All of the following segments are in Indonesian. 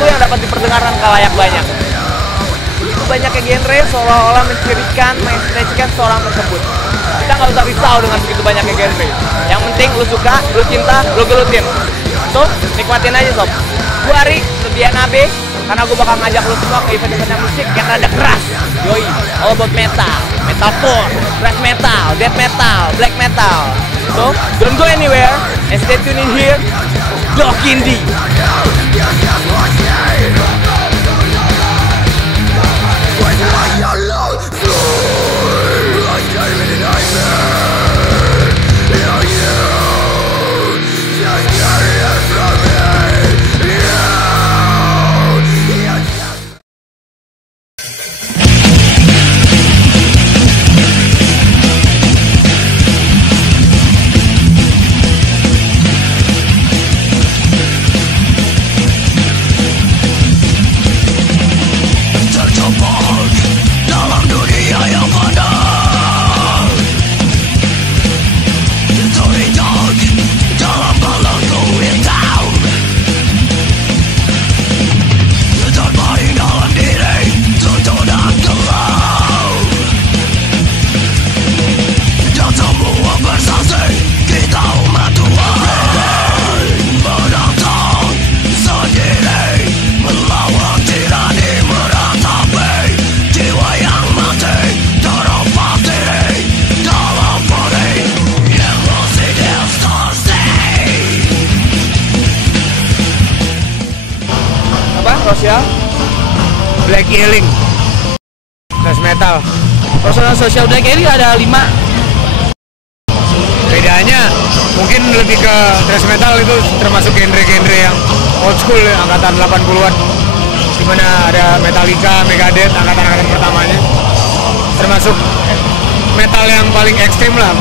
satu yang dapat diperdengarkan khalayak banyak. Banyaknya genre seolah-olah mencirikan, mengekspresikan seorang tersebut. Kita nggak usah risau dengan begitu banyaknya genre. Yang penting lu suka, lu cinta, lu gelutin. So, nikmatin aja sob. Gua Ari, lebih NAB, karena gue bakal ngajak lu semua ke event-eventnya musik yang rada keras. Yoi, all about metal, metalcore, thrash metal, death metal, black metal. So, don't go anywhere and stay tuned in here, Doc Indie. Sosial, Black Healing, thrash metal. personal sosial Black Healing ada 5. Bedanya mungkin lebih ke thrash metal, itu termasuk genre-genre yang old school ya, angkatan 80-an, dimana ada Metallica, Megadeth, angkatan-angkatan pertamanya, termasuk metal yang paling ekstrim lah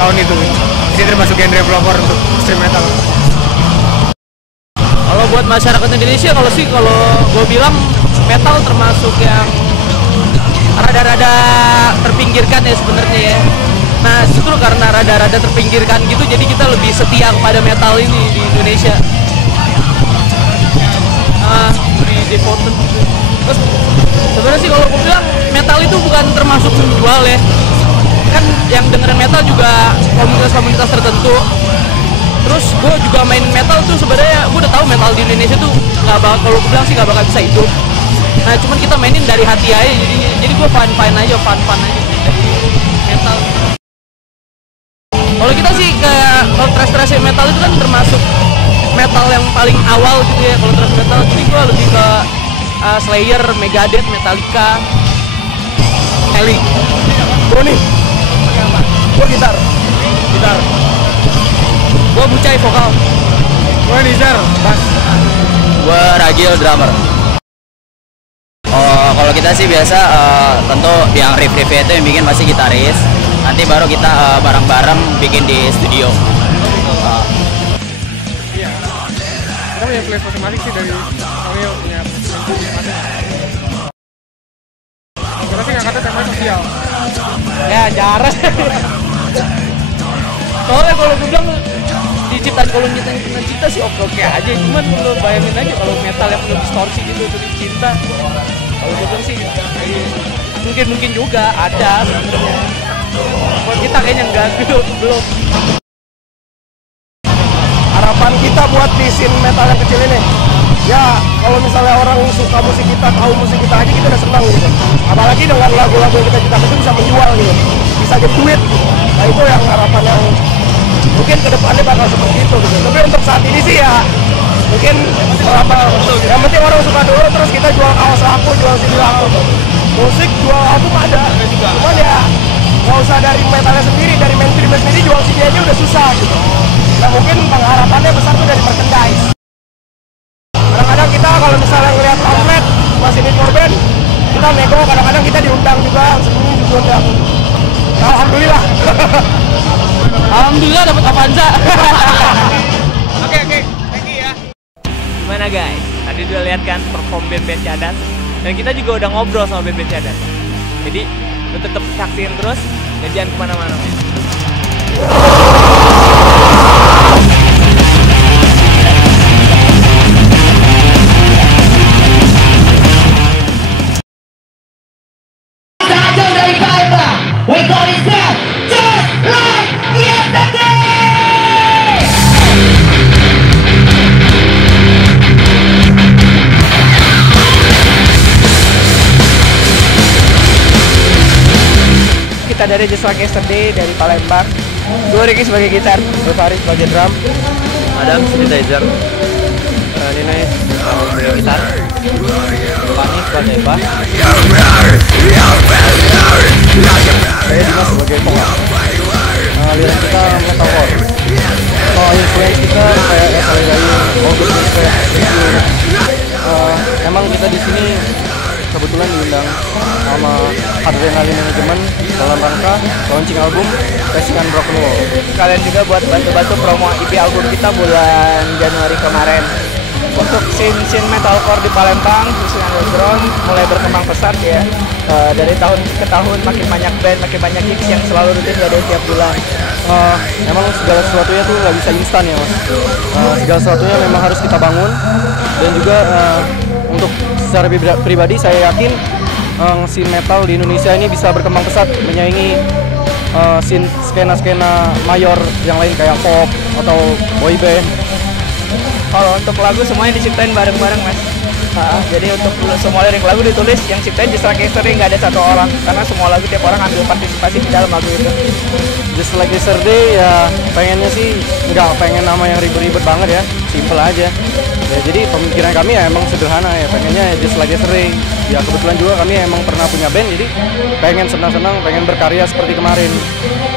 tahun itu. Jadi termasuk genre pelopor untuk extreme metal. Kalau buat masyarakat Indonesia, kalau gue bilang metal termasuk yang rada-rada terpinggirkan ya sebenarnya ya. Nah justru karena rada-rada terpinggirkan gitu, jadi kita lebih setia kepada metal ini di Indonesia. Lebih devoted gitu. Terus sebenarnya sih kalau gue bilang metal itu bukan termasuk menjual ya. Kan yang dengerin metal juga komunitas-komunitas tertentu. Terus gue juga main metal tuh sebenarnya gue udah tahu metal di Indonesia tuh nggak bakal, kalau gue bilang sih nggak bakal bisa hidup. Nah cuman kita mainin dari hati aja jadinya. Jadi gue fun aja dari metal. Kalau kita sih kayak kalau thrash metal itu kan termasuk metal yang paling awal gitu ya kalau thrash metal. Jadi gue lebih ke Slayer, Megadeth, Metallica, Eli. Gue nih, gue gitar. Gue Bucai vokal. Gue Nizar, bass. Gue Ragil, drummer. Oh, kalau kita sih biasa tentu yang riff-riffnya itu yang bikin pasti gitaris. Nanti baru kita bareng-bareng bikin di studio. Iya. Kita punya flavor masing-masing sih dari Romeo punya masing-masing. Kita sih nggak kata tema sosial. Ya jarang. Soalnya kalau gue bilang diciptain, kalau nyiptain cinta sih oke aja, cuman lo bayangin aja kalau metal yang penuh distorsi gitu tentang cinta, kalau gue bilang sih mungkin juga ada sebenarnya. Buat kita kayaknya enggak, belum. Harapan kita buat di scene metal yang kecil ini, ya kalau misalnya orang suka musik kita, tahu musik kita aja, kita udah senang gitu. Apalagi dengan lagu-lagu yang kita ciptakan itu bisa menjual gitu, bisa jadi duit gitu. Nah itu yang harapan yang mungkin kedepannya bakal seperti itu gitu. Tapi untuk saat ini sih ya mungkin yang penting orang suka dulu, terus kita jual kaos laku, jual CD laku. Musik jual album ada, cuman ya nggak usah dari metalnya sendiri, dari mainstreamnya sendiri jual CD aja udah susah gitu. Nah mungkin harapannya besar tuh dari merchandise. Kadang-kadang kita kalau misalnya ngeliat pamflet masih di korban, kita nego, kadang-kadang kita diundang juga, sebelumnya diundang. Alhamdulillah. Alhamdulillah dapat Avanza. Oke, thank you ya. Gimana guys? Tadi udah lihat kan perform band-band Cadas, dan kita juga udah ngobrol sama band-band Cadas. Jadi lu tetap saksiin terus dan jangan kemana-mana. Kita dari Just Like Yesterday dari Palembang. Gue Ricky sebagai gitar, gue Farid sebagai drum, Adam synthesizer, Nino sebagai gitar, Fani sebagai bass, saya Dimas sebagai vokal. Aliran kita metalcore. Influence kita kayak Esalai Dayung, August Respect. Emang kita di sini kebetulan diundang sama Adrenaline Management dalam rangka launching album Racing Broken Wall. Kalian juga buat bantu-bantu promo EP album kita bulan Januari kemarin. Untuk scene metalcore di Palembang, khususnya underground, mulai berkembang pesat ya. Dari tahun ke tahun makin banyak band, makin banyak gigs yang selalu rutin ada tiap bulan. Emang segala sesuatunya tuh nggak bisa instan ya mas. Segala sesuatunya memang harus kita bangun. Dan juga untuk secara pribadi saya yakin scene metal di Indonesia ini bisa berkembang pesat menyaingi scene skena mayor yang lain kayak pop atau boy band. Kalau untuk lagu semuanya diciptain bareng-bareng mas. Jadi untuk semua lirik lagu ditulis yang ciptain Just Like Yesterday nggak ada satu orang, karena semua lagu tiap orang ambil partisipasi di dalam lagu itu. Just Like Yesterday ya pengennya sih nggak pengen nama yang ribet-ribet banget ya, simple aja. Ya, jadi pemikiran kami ya emang sederhana ya, pengennya Just Like Yesterday. Ya kebetulan juga kami emang pernah punya band, jadi pengen senang-senang, pengen berkarya seperti kemarin.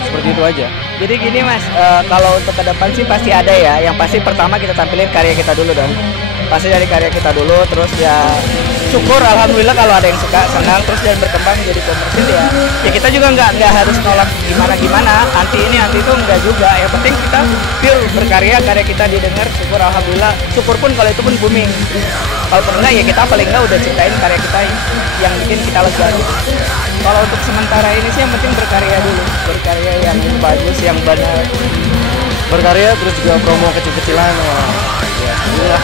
Seperti itu aja. Jadi gini mas, kalau untuk ke depan sih pasti ada ya. Yang pasti pertama kita tampilin karya kita dulu dong. Pasti dari karya kita dulu, terus ya syukur alhamdulillah kalau ada yang suka, senang, terus dan berkembang jadi komersil ya. Ya kita juga nggak harus nolak gimana, anti ini anti itu enggak juga. Yang penting kita feel berkarya, karya kita didengar, syukur alhamdulillah. Syukur pun kalau itu pun booming. Kalau enggak ya kita paling enggak udah ciptain karya kita yang bikin kita lega gitu. Kalau untuk sementara ini sih yang penting berkarya dulu, berkarya yang bagus, yang benar. Berkarya terus juga promo kecil-kecilan. Ya, inilah.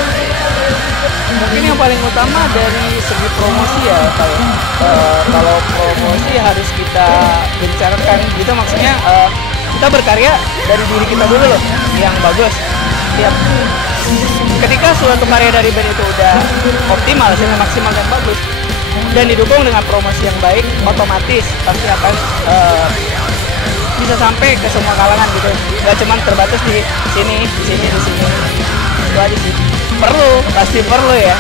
Mungkin yang paling utama dari segi promosi ya, kalau promosi harus kita bicarakan gitu, maksudnya kita berkarya dari diri kita dulu loh yang bagus. Ketika suatu karya dari band itu udah optimal, maksimal dan bagus dan didukung dengan promosi yang baik, otomatis pasti akan bisa sampai ke semua kalangan gitu, nggak cuma terbatas di sini. Itu aja sih. Pasti perlu ya.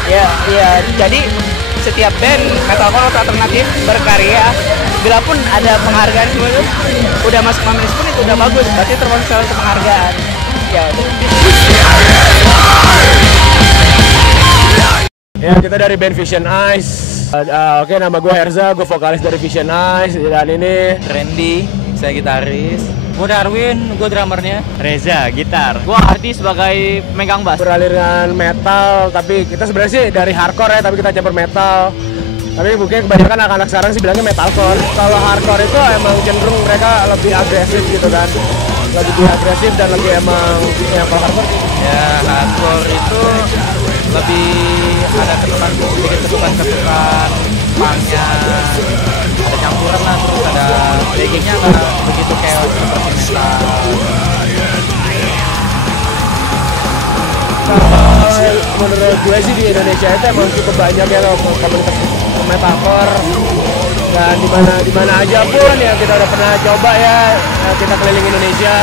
Jadi setiap band metalcore atau alternatif berkarya, bila pun ada penghargaan semua itu udah masuk nominasi pun itu udah bagus, berarti termasuk salah satu penghargaan. Ya, kita dari band Vision Eyes. Oke, nama gue Herza, gue vokalis dari Vision Eyes. Dan ini Randy, saya gitaris. Gue Darwin, gue drummernya. Reza gitar, gua Ardi sebagai megang bass. beraliran metal, tapi kita sebenarnya sih dari hardcore ya, tapi kita campur metal. Tapi mungkin kebanyakan anak-anak sekarang sih bilangnya metalcore. Kalau hardcore itu emang cenderung mereka lebih agresif gitu kan, lebih agresif dan lebih emang yang kalau hardcore. Ya, hardcore itu lebih ada sedikit ketukan punknya, ada campuran lah, terus ada backingnya nggak begitu kayak seperti metal. Menurut gue sih di Indonesia itu emang cukup banyak ya komunitas metalcore, dan di mana aja pun yang kita udah pernah coba ya, kita keliling Indonesia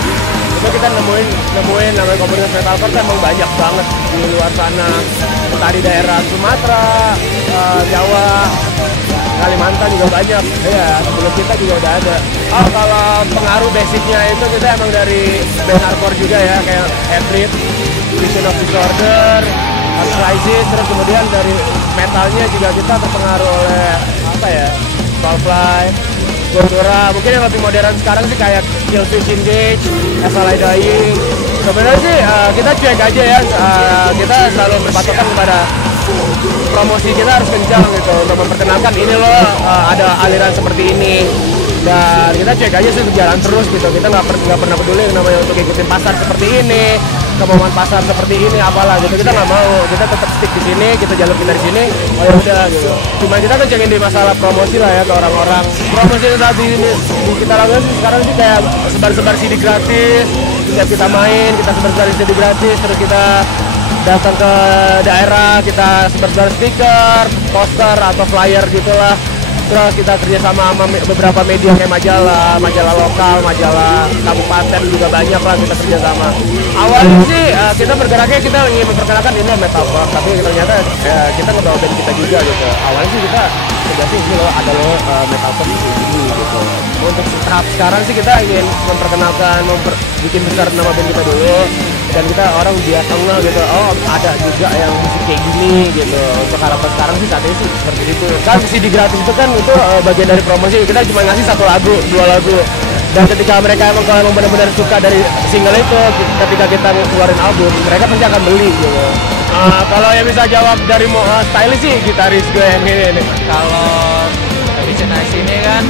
itu kita nemuin namanya komunitas metalcore kan emang banyak banget di luar sana, entah di daerah Sumatera, Jawa, Kalimantan juga banyak ya, sebelum kita juga udah ada. Kalau pengaruh basicnya itu kita emang dari band hardcore juga ya, kayak Hatred, Vision of Disorder, Crisis, terus kemudian dari metalnya juga kita terpengaruh oleh apa ya, Soulfly, Gojira. Mungkin yang lebih modern sekarang sih kayak Killswitch Engage, Esalai Dayung. Sebenarnya sih kita cuek aja ya, kita selalu berpatokan kepada promosi kita harus kencang gitu untuk memperkenalkan ini loh, ada aliran seperti ini, dan kita cek aja sih jalan terus gitu. Kita nggak pernah peduli namanya untuk ikutin pasar seperti ini, kemauan pasar seperti ini apalah gitu, kita nggak mau, kita tetap stick di sini, kita jalur kita di sini, oh ya udah gitu. Cuma kita kencengin di masalah promosi lah ya ke orang-orang. Promosi yang saat ini kita lakukan sih sekarang sih kayak sebar-sebar CD gratis, setiap kita main kita sebar-sebar CD gratis, terus kita datang ke daerah, kita sebar-sebar stiker, poster atau flyer gitulah. Terus kita kerja sama beberapa media kayak majalah lokal, majalah kabupaten juga banyak lah kita kerja sama. Awalnya sih kita bergeraknya kita ingin memperkenalkan ini metalcore, tapi ternyata kita ngebawa band kita juga gitu. Awalnya sih kita sih loh ada metalcore di sini gitu. Untuk tahap sekarang sih kita ingin memperkenalkan, bikin besar nama band kita dulu. Dan kita orang biar tengah gitu, oh ada juga yang musik kayak gini gitu. Untuk harapan sekarang sih saat ini sih seperti itu. Kan CD gratis itu kan itu bagian dari promosi, kita cuma ngasih 1 lagu, 2 lagu. Dan ketika mereka emang benar-benar suka dari single itu, ketika kita ngeluarin album, mereka pasti akan beli gitu. Kalau yang bisa jawab dari stylist sih gitaris gue yang ini nih. Kalau Visionaries ini kan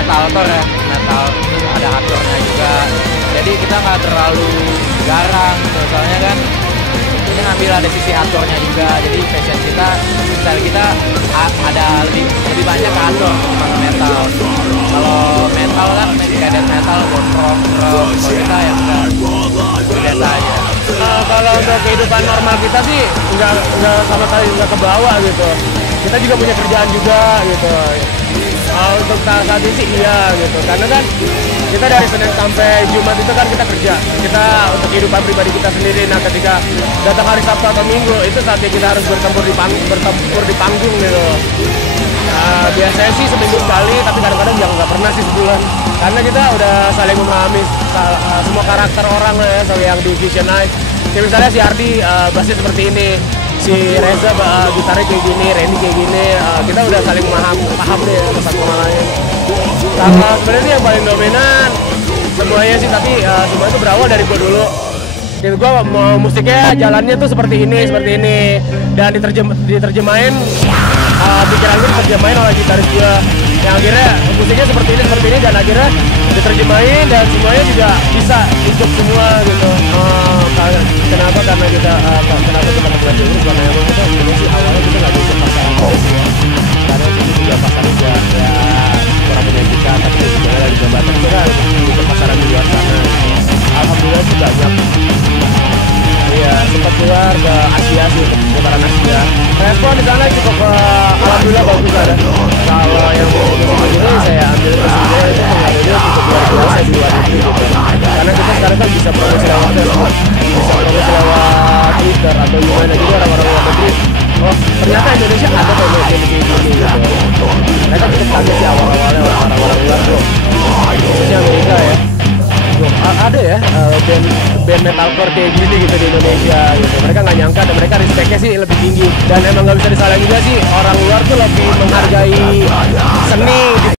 metalcore ya, metal ada hardcore-nya juga. Jadi kita nggak terlalu garang gitu, soalnya kan ini ngambil ada sisi hardcore-nya juga. Jadi fashion kita, style kita ada lebih banyak ke hardcore ketimbang metal. Kalau metal kan kayak metal, rock, kalau kita yang enggak biasa aja. Kalau untuk kehidupan normal kita sih nggak sama sekali nggak ke bawah gitu. Kita juga punya kerjaan juga gitu. Untuk saat ini sih iya gitu, karena kan kita dari Senin sampai Jumat itu kan kita kerja, kita untuk kehidupan pribadi kita sendiri. Nah ketika datang hari Sabtu atau Minggu itu saatnya kita harus bertempur di panggung gitu. Biasanya sih seminggu sekali, tapi kadang-kadang juga nggak pernah sih sebulan, karena kita udah saling memahami semua karakter orang lah ya, yang di Visionaries. Kayak misalnya si Ardi bassnya seperti ini, si Reza gitarnya kayak gini, Randy kayak gini, kita udah saling paham deh satu sama lain. Sama sebenarnya yang paling dominan semuanya sih, tapi semua itu berawal dari gue dulu. Gitu, gue mau musiknya jalannya tuh seperti ini, dan diterjemahin pikiran gue diterjemahin oleh gitaris gue, yang akhirnya musiknya seperti ini, dan akhirnya diterjemahin dan semuanya juga bisa ikut semua gitu. Kenapa? Karena kita membuat ini karena emang kita sih awalnya kita nggak bisa pasaran karena itu juga pasarnya ya kurang menjanjikan, tapi sebenarnya dari jabatan itu kan bisa pasaran di luar sana. Alhamdulillah sih banyak. Iya, sempat keluar ke Asia sih, untuk lebaran Asia. Respon di sana cukup alhamdulillah bagus ada. Kalau yang ini saya ambil kesimpulan itu pengaruhnya cukup luar biasa di luar negeri gitu. Karena kita sekarang kan bisa promosi lewat Facebook, bisa promosi lewat Twitter atau gimana, jadi orang-orang luar negeri, oh ternyata Indonesia ada kayak begini gitu. Mereka cukup kaget sih awal-awalnya orang-orang luar tuh, khususnya Amerika ya. Ada ya band metalcore kayak gini gitu di Indonesia gitu. Mereka nggak nyangka dan mereka respectnya sih lebih tinggi, dan emang nggak bisa disalahin juga sih, orang luar tuh lebih menghargai seni.